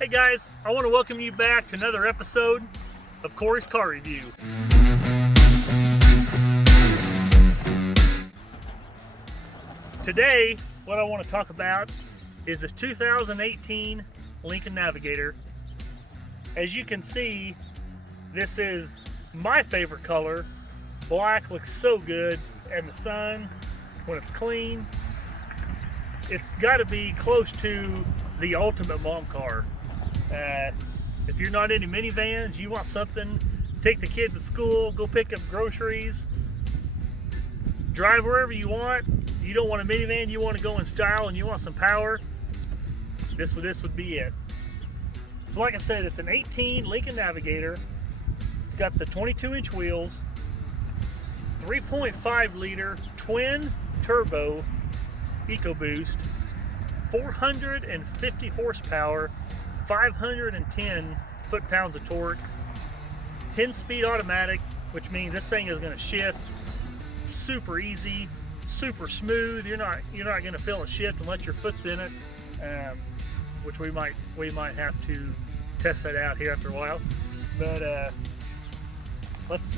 Hey guys, I want to welcome you back to another episode of Corey's Car Review. Today, what I want to talk about is this 2018 Lincoln Navigator. As you can see, this is my favorite color. Black looks so good, and the sun, when it's clean, it's got to be close to the ultimate mom car. If you're not into minivans, you want something, take the kids to school, go pick up groceries, drive wherever you want. You don't want a minivan, you want to go in style and you want some power, this would be it. So like I said, it's an 18 Lincoln Navigator. It's got the 22-inch wheels, 3.5 liter twin turbo ecoboost, 450 horsepower, 510 foot-pounds of torque, 10-speed automatic, which means this thing is going to shift super easy, super smooth. You're not going to feel it shift unless your foot's in it, which we might have to test that out here after a while. But let's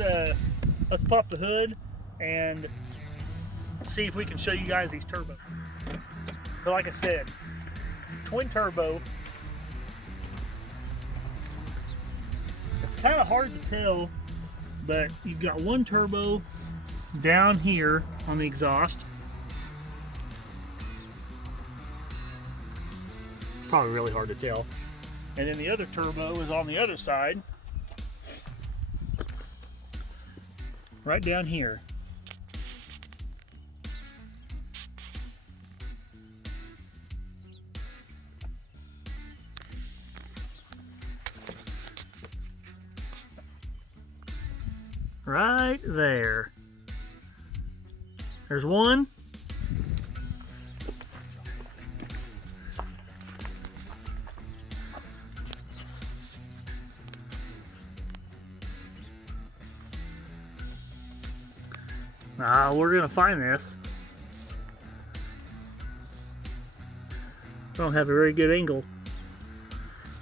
pop the hood and see if we can show you guys these turbos. So like I said, twin turbo. It's kind of hard to tell, but you've got one turbo down here on the exhaust. Probably really hard to tell. And then the other turbo is on the other side, right down here. Right there. There's one. We're gonna find this. I don't have a very good angle.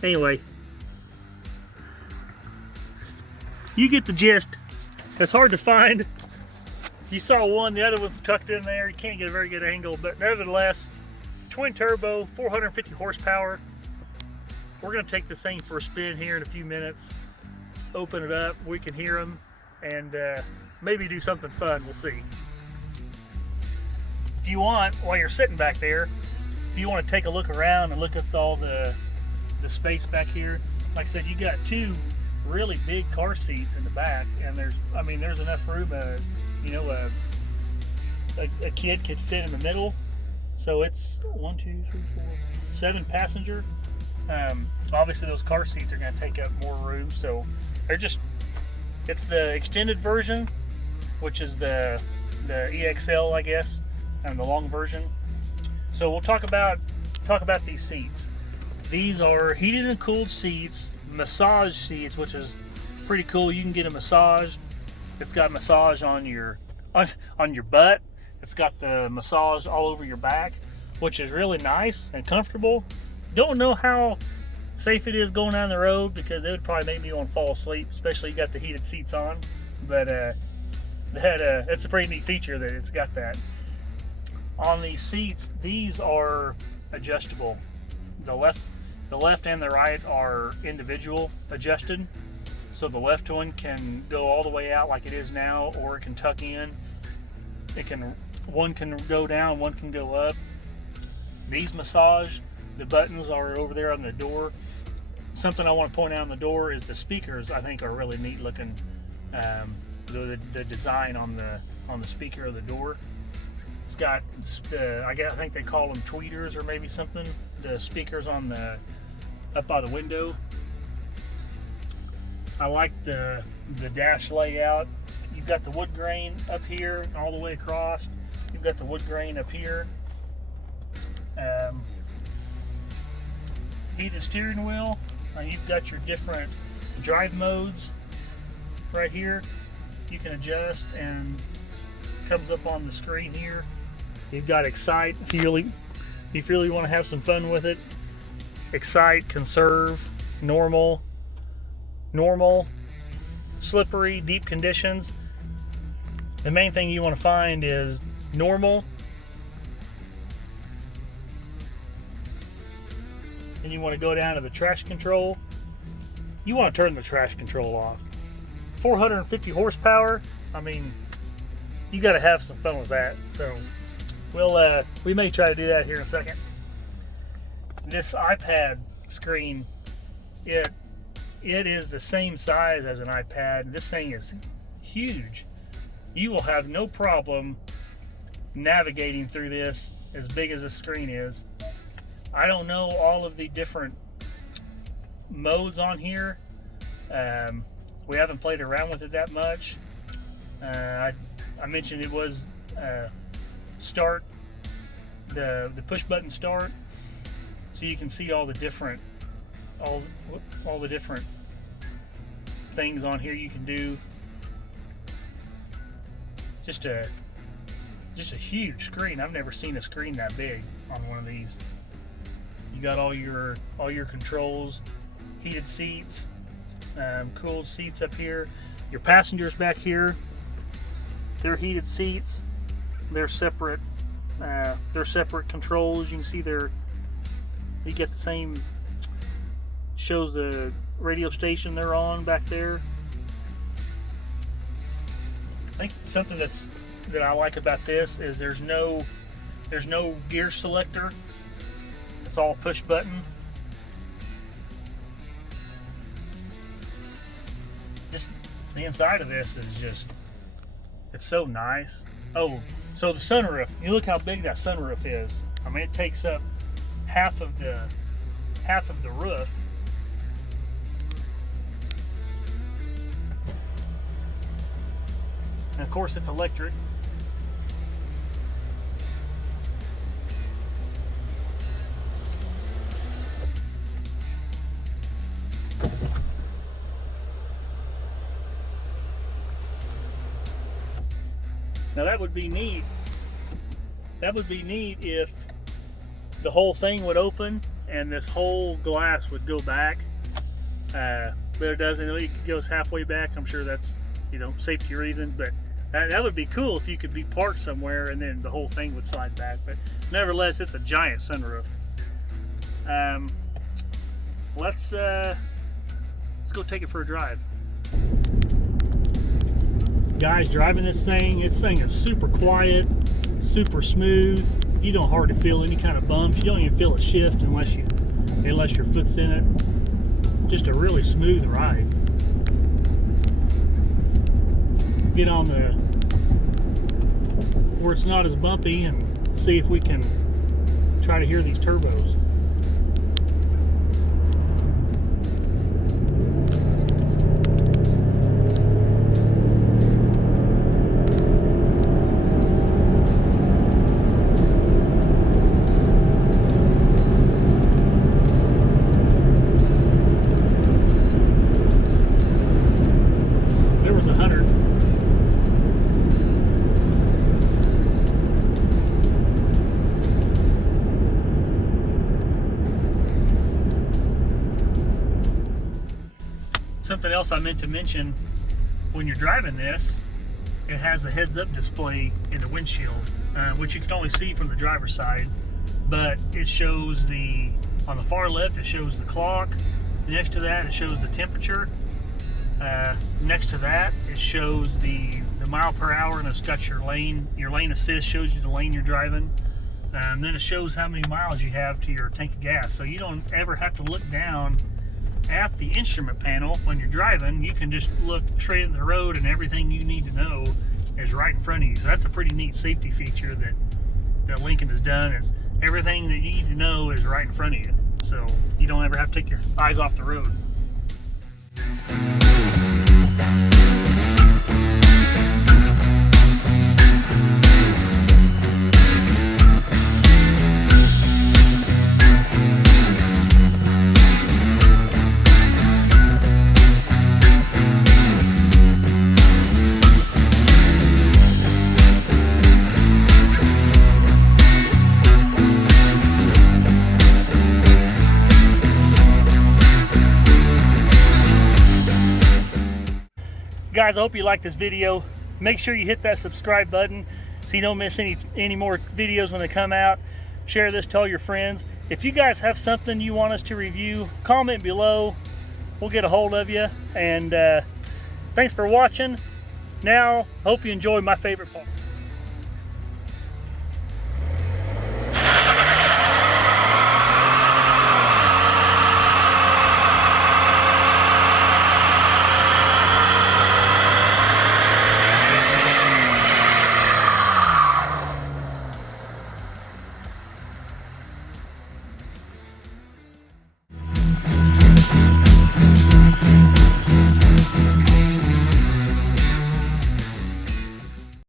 Anyway, you get the gist. It's hard to find. You saw one, the other one's tucked in there. You can't get a very good angle, but nevertheless, twin turbo, 450 horsepower. We're gonna take this thing for a spin here in a few minutes. Open it up, we can hear them, and maybe do something fun, we'll see. If you want, while you're sitting back there, if you want to take a look around and look at all the space back here, like I said, you got two really big car seats in the back, and there's enough room. A kid could fit in the middle. So it's 1, 2, 3, 4, 7 passenger. Obviously, those car seats are going to take up more room. So it's the extended version, which is the EXL, I guess, and the long version. So we'll talk about these seats. These are heated and cooled seats, massage seats, which is pretty cool. You can get a massage. It's got massage on your butt. It's got the massage all over your back, which is really nice and comfortable. Don't know how safe it is going down the road, because it would probably make me want to fall asleep, especially you got the heated seats on. But it's a pretty neat feature that it's got that. On these seats, these are adjustable. The left and the right are individual adjusted. So the left one can go all the way out like it is now, or it can tuck in. One can go down, one can go up. These massage, the buttons are over there on the door. Something I want to point out on the door is the speakers. I think are really neat looking. The design on the speaker of the door. It's got I think they call them tweeters or maybe something. The speakers on up by the window. I like the dash layout. You've got the wood grain up here all the way across. You've got the wood grain up here. Heated steering wheel. You've got your different drive modes right here. You can adjust, and comes up on the screen here. You've got Excite if you really want to have some fun with it. excite, conserve, normal, slippery, deep conditions. The main thing you want to find is normal, and you want to go down to the traction control. You want to turn the traction control off. 450 horsepower, I mean, you got to have some fun with that. So we may try to do that here in a second. This iPad screen, it is the same size as an iPad. This thing is huge. You will have no problem navigating through this as big as the screen is. I don't know all of the different modes on here. We haven't played around with it that much. I mentioned it was start, the push button start, so you can see all the different things on here you can do. Just a huge screen. I've never seen a screen that big on one of these. You got all your controls, heated seats, cooled seats up here. Your passengers back here, they're heated seats. They're separate controls. You can see you get the same, shows the radio station they're on back there. I think something that I like about this is there's no gear selector. It's all push button. Just the inside of this is it's so nice. Oh, so the sunroof, you look how big that sunroof is. I mean, it takes up half of the roof. And of course it's electric. Now that would be neat. That would be neat if the whole thing would open and this whole glass would go back. But it doesn't. It goes halfway back. I'm sure that's, safety reasons. But that would be cool if you could be parked somewhere and then the whole thing would slide back. But nevertheless, it's a giant sunroof. Let's go take it for a drive. Guys, driving this thing is super quiet, super smooth. You don't hardly feel any kind of bumps. You don't even feel it shift unless your foot's in it. Just a really smooth ride. Get on where it's not as bumpy and see if we can try to hear these turbos. Something else I meant to mention, when you're driving this, it has a heads-up display in the windshield, which you can only see from the driver's side, but it shows on the far left, it shows the clock. Next to that, it shows the temperature. Next to that, it shows the mile per hour, and it's got your lane assist, shows you the lane you're driving. Then it shows how many miles you have to your tank of gas, so you don't ever have to look down at the instrument panel when you're driving. You can just look straight at the road and everything you need to know is right in front of you. So that's a pretty neat safety feature that Lincoln has done, is everything that you need to know is right in front of you. So you don't ever have to take your eyes off the road. guys, I hope you like this video. Make sure you hit that subscribe button so you don't miss any more videos when they come out. Share this to all your friends. If you guys have something you want us to review, comment below. We'll get a hold of you. And thanks for watching. Now, hope you enjoy my favorite part.